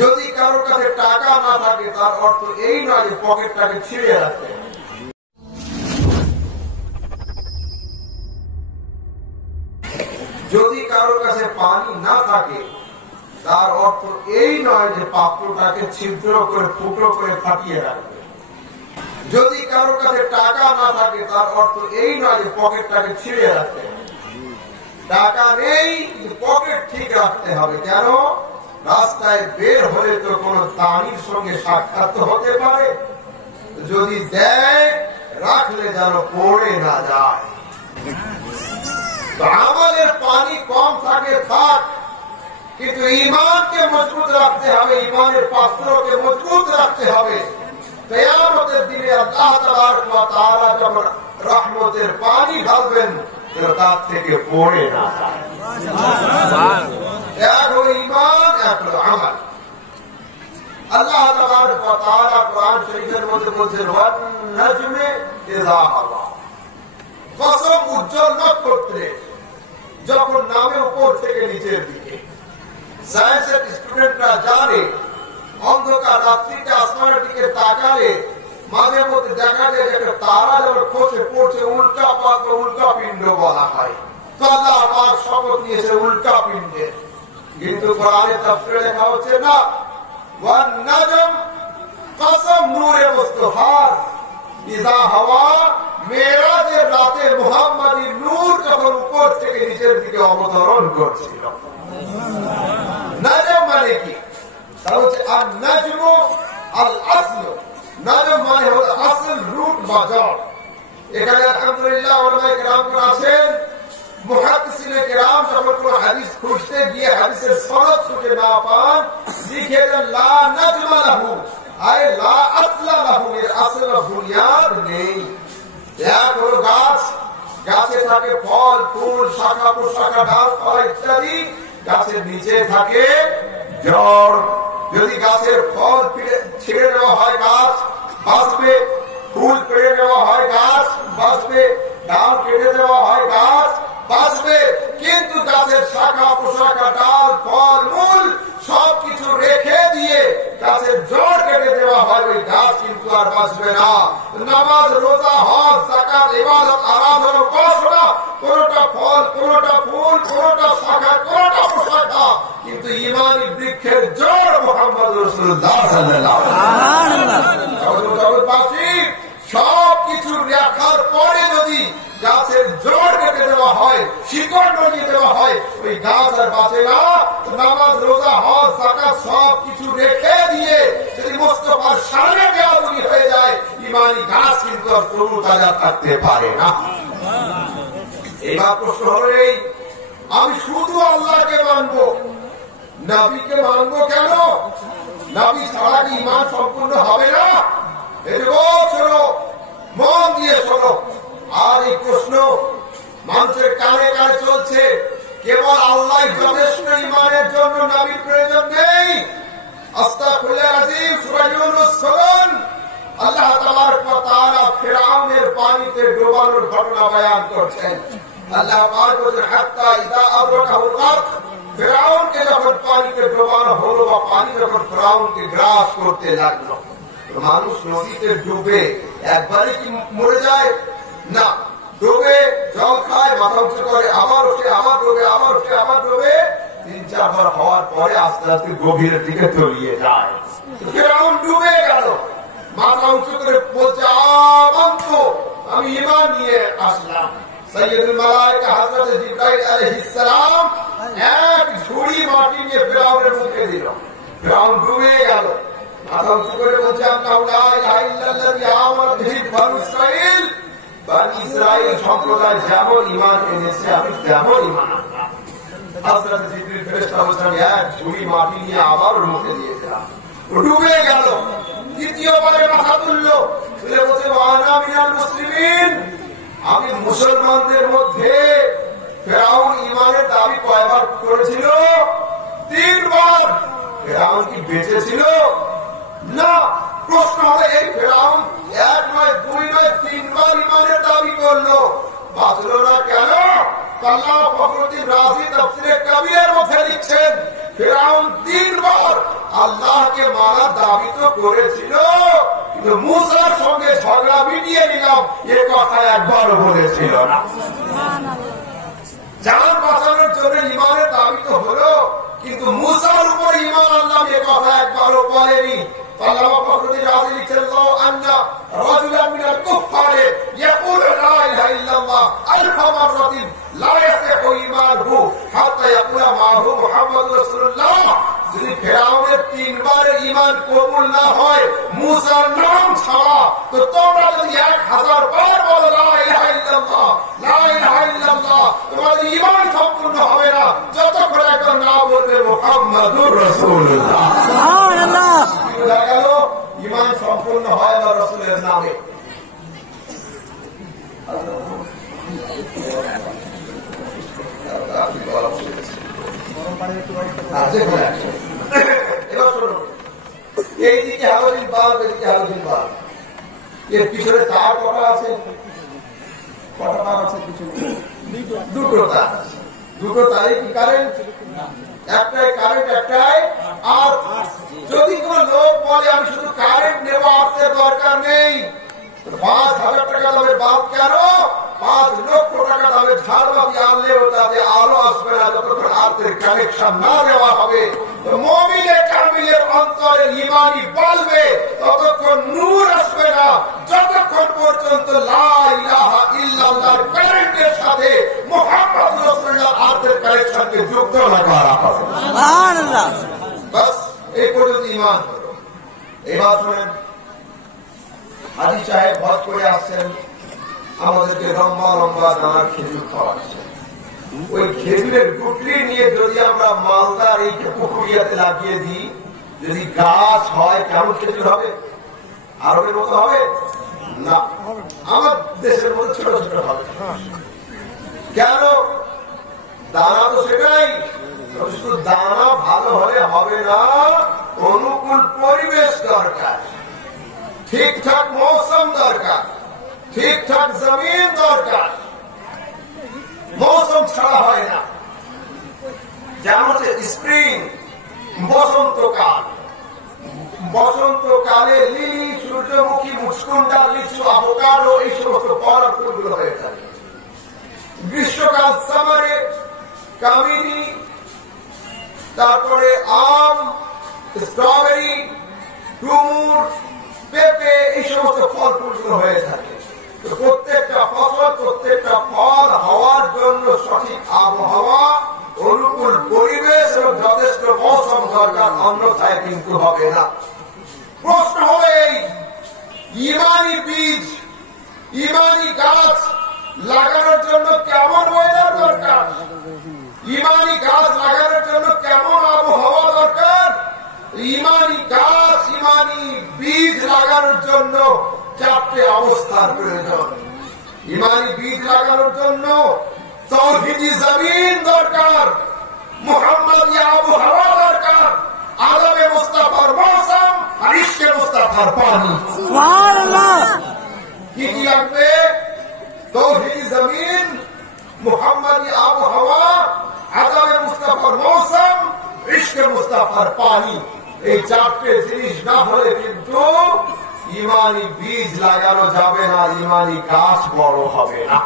যদি কারোর কাছে টাকা না থাকে তার অর্থ এই নয় যে পকেটটাকে ছিঁড়ে রাখতে। যদি কারোর কাছে পানি না থাকে তার অর্থ এই নয় যে পাত্রটাকে ছিদ্র করে ফুটো করে ফাটিয়ে রাখবে। যদি কারোর কাছে টাকা না থাকে তার অর্থ এই নয় যে পকেটটাকে ছিঁড়ে রাখতে। টাকা নেই, পকেট ঠিক রাখতে হবে। কেন? রাস্তায় বের হলে তো কোন দানির সঙ্গে সাক্ষাৎ হতে পারে, যদি দেয় রাখলে যেন পড়ে না যায়। আমাদের পানি কম থাকে থাক, কিন্তু ইমানকে মজবুত রাখতে হবে, ইমানের পাত্রকে মজবুত রাখতে হবে। কিয়ামতের দিনে আল্লাহ তাআলা যখন রহমতের পানি ঢালবেন তার থেকে পড়ে না যায়। এক হলো ইমান, এক হলো আমল। আল্লাহ তাআলা কোরআন শরীফের মধ্যে বলছেন ওয়ান নাজমে ইযা হাওয়া, কসম উজ্জ্বল নক্ষত্রে যখন নামে উপর থেকে নিচের দিকে। সায়েন্সের স্টুডেন্টরা জানে অন্ধকার রাত্রিতে আসমানের দিকে তাকালে মাঝে মধ্যে দেখা যায় একটা তারা যখন খসে পড়ছে উল্কা পাত্র, উল্কা পিণ্ড বলা হয়। তো আল্লাহ পাক শপথ নিয়েছে উল্কা পিণ্ডের, কিন্তু কোরআনে তাফসীরে লেখা হচ্ছে না ওয়ান নাজম, কসম নূরে মুস্তাফার ইযা হাওয়া, মেরাজের রাতে মুহাম্মাদী নূর যখন উপর থেকে নিচের দিকে অবতরণ করছিল। নাজম মানে কি? তা হচ্ছে আন নাজমু আল আসল। নাজম মানে হলো আসল, রুট বা জড়। এখানে আলহামদুলিল্লাহ উলামায়ে কেরাম আছেন, মুহাদ্দিসিনে কেরাম যখন কোন হাদিস খুঁজতে গিয়ে হাদিসের সনদ খুঁজে না পান, লিখে দেন লা নাজমা লাহু, আয় লা আসলা লাহু, এর আসল বুনিয়াদ নেই। এক হলো গাছ, গাছে থাকে ফল ফুল, শাখা প্রশাখা, ডালপালা ইত্যাদি। গাছের নিচে থাকে জড়। যদি গাছের ফল ছিঁড়ে নেওয়া হয় গাছ বাঁচবে, ফুল পেড়ে নেওয়া হয় গাছ বাঁচবে, ডাল কেটে দেওয়া হয় গাছ বাঁচবে। কিন্তু গাছের শাখা প্রশাখা, ডাল ফল মূল সবকিছু রেখে দিয়ে গাছের জড় কেটে দেওয়া হয়, ওই গাছ কিন্তু আর বাঁচবে না। নামাজ, রোজা, হজ, যাকাত, ইবাদত, আরাধনা, উপাসনা, কোনটা ফল, কোনটা ফুল, কোনটা শাখা, কোনটা প্রশাখা, কিন্তু ঈমানী বৃক্ষের জড় মুহাম্মদ রাসূলুল্লাহ সাল্লাল্লাহু আলাইহি ওয়াসাল্লাম। জগৎবাসী সবকিছু রাখার পরে যদি গাছের জড় কেটে দেওয়া হয়, শিকড় নড়িয়ে দেওয়া হয়, ওই গাছ আর বাঁচে না। নামাজ, রোজা, হজ, যাকাত সবকিছু রেখে দিয়ে যদি মুস্তাফার সামনে বেয়াদবি হয়ে যায়, ঈমানী গাছ কিন্তু আর তরুতাজা থাকতে পারে না। এবার প্রশ্ন হলো এই, আমি শুধু আল্লাহকে মানবো, নবীকে মানবো কেন? নবী ছাড়া কি ঈমান সম্পূর্ণ হবে না? এরকম শোনো, মন দিয়ে শোনো। আর এই প্রশ্ন মানুষের কানে কানে চলছে, কেবল আল্লাহ যথেষ্ট, ঈমানের জন্য নবীর প্রয়োজন নেই। আস্তাগফিরুল্লাহ আযীম, সূরা ইউনূস খুলুন। আল্লাহ তাআলা ফিরআউনের পানিতে ডোবানোর ঘটনা বয়ান করছেন। আল্লাহ পাক বলেন হাত্তা ইযা আদরাকাহুল গারক, ফিরআউনকে যখন পানিতে ডোবানো হলো বা পানি যখন ফিরআউনকে গ্রাস করতে লাগলো, মানুষ নদীতে ডুবে একবারে কি মরে যায়? না, ডুবে জল খায়, মাথা উঁচু করে, আবার ওঠে, আবার ডুবে, আবার ওঠে, আবার ডুবে, ৩-৪ বার হওয়ার পরে আস্তে আস্তে গভীরের দিকে তলিয়ে যায়। ফিরআউন ডুবে গেল, মাথা উঁচু করে বলছে আমানতু, আমি ঈমান নিয়ে আসলাম। সাইয়্যিদুল মালায়েকা হযরত জিবরাইল আলাইহিস সালাম এক ঝুড়ি মাটি নিয়ে ফিরআউনের মুখে দিল। ফিরআউন ডুবে গেল, মাথা উঁচু করে বলছে আল্লাহু লা ইলাহা ইল্লাল্লাযী আমানাত বিহি বানু ইসরাঈল, বানি ইসরাঈল সম্প্রদায় যেমন ঈমান এনেছে আমি তেমন ঈমান আনলাম। হযরত জিবরিল ফেরেশতা বলছেন এক ঝুড়ি মাটি নিয়ে আবার ওর মুখে দিয়ে দিলাম, ডুবে গেল। দ্বিতীয়বারে মাথা তুললো, তুলে বলছে ওয়ানা মিনাল মুসলিমিন, আমি মুসলমানদের মধ্যে। ফিরআউন ঈমানের দাবি কয়বার করেছিল? 3 বার। ফিরআউন কি বেঁচে ছিল? না। প্রশ্ন হলো এই ফিরআউন 1 নয় 2 নয় 3 বার ঈমানের দাবি করলো, বাঁচলো না কেন? আল্লাহ ফখরুদ্দিন রাজি তাফসীরে কবিরের মধ্যে লিখছেন ফিরআউন 3 বার আল্লাহ আমাকে মারার দাবি তো করেছিল, কিন্তু মুসার সঙ্গে ঝগড়া মিটিয়ে নিলাম এ কথা একবারও বলেছিল না। জান বাঁচানোর জন্য ইমানের দাবি তো হলো, কিন্তু মুসার উপর ইমান আনলাম এ কথা একবারও বলেনি। আল্লাহ ফখরুদ্দিন রাজি লিখেন, লাউ আন্না রাজুলান মিনাল কুফফারি ইয়াকুলু লা ইলাহা ইল্লাল্লাহ আলফা মাররাতিন লা ইয়াসিহু ঈমানুহু হাত্তা ইয়াকুলা মাহু মুহাম্মাদুর রাসূলুল্লাহ। যদি ফিরআউনের 3 বার ঈমান কবুল না হয় মুসার নাম ছাড়া, তো তোমরা যদি 1000 বার বলো লা ইলাহা ইল্লাল্লাহ লা ইলাহা ইল্লাল্লাহ, তোমাদের ঈমান সম্পূর্ণ হবে না যতক্ষণ একবার না বলবে মুহাম্মাদুর রাসূলুল্লাহ। সুবহানাল্লাহ। গেল ঈমান সম্পূর্ণ হয় আল্লাহর রাসূলের নামে। এবার শুনুন, এইদিকে হালোজিন বাল্ব, এদিকে হালোজিন বাল্ব, এর পিছনে তার কটা আছে? কটা তার আছে পিছনে? দুটো তার। দুটো তারে কি কারেন্ট? একটাই কারেন্ট, একটাই আর্থ। যদি কোন লোক বলে আমি শুধু কারেন্ট নেব, আর্থের দরকার নেই, 5,000 টাকা দামের বাল্ব কেন, 5 লক্ষ টাকা দামের ঝাড়বাতি আনলেও তাতে আলো আসবে না যতক্ষণ আর্থের কানেকশন না দেওয়া হবে। মুমিনে কামিলের অন্তরে ঈমানি বাল্বে ততক্ষণ নূর আসবে না যতক্ষণ পর্যন্ত লা ইলাহা ইল্লাল্লাহর কারেন্টের সাথে মুহাম্মদ রাসূলুল্লাহর আর্থের কানেকশনকে যুক্ত না করা হবে। সুবহানাল্লাহ। বাস এই পর্যন্ত ঈমান হলো। এবার শুনেন, হাজী সাহেব হজ করে আসছেন, আমাদেরকে লম্বা লম্বা দানার খেজুর খাওয়াচ্ছেন। ওই খেজুরের গুটলি নিয়ে যদি আমরা মালদার এই পুকুরিয়াতে লাগিয়ে দিই, যদি গাছ হয় কেমন খেজুর হবে? আরবের মতো হবে না, আমার দেশের মতো ছোট ছোট হবে। কেন? দানা তো সেটাই। শুধু দানা ভালো হলে হবে না, অনুকূল পরিবেশ দরকার, ঠিকঠাক মৌসুম দরকার, ঠিকঠাক জমিন দরকার। মৌসুম ছাড়া হয় না। যেমন হচ্ছে স্প্রিং, বসন্তকাল। বসন্তকালে লিলি, সূর্যমুখী, মুচকুন্ডা, লিচু, আভোকাডো এই সমস্ত ফল ফুলগুলো হয়ে থাকে। গ্রীষ্মকাল সামারে কামিনী, তারপরে আম, স্ট্রবেরি, ডুমুর, পেঁপে এই সমস্ত ফল ফুলগুলো হয়ে থাকে। প্রত্যেকটা ফসল, প্রত্যেকটা ফল হওয়ার জন্য সঠিক আবহাওয়া, অনুকূল পরিবেশ এবং যথেষ্ট মৌসুম দরকার, অন্যথায় কিন্তু হবে না। প্রশ্ন হলো এই, ঈমানি বীজ, ঈমানি গাছ লাগানোর জন্য কেমন ওয়েদার দরকার? ঈমানি গাছ লাগানোর জন্য কেমন আবহাওয়া দরকার? ঈমানি গাছ, ঈমানি বীজ লাগানোর জন্য 4টে অবস্থার প্রয়োজন। ঈমানি বীজ লাগানোর জন্য তাওহীদি জমিন দরকার, মুহাম্মাদি আবহাওয়া দরকার, আদবে মুস্তাফার মৌসুম আর ইশকে মুস্তাফার পানি। সুবহানাল্লাহ। কি কি লাগবে? তাওহীদি জমিন, মুহাম্মাদি আবহাওয়া, আদবে মুস্তাফার মৌসুম, ইশকে মুস্তাফার পানি। এই 4টে জিনিস না হলে কিন্তু ঈমানি বীজ লাগানো যাবে না, ঈমানি গাছ বড় হবে না।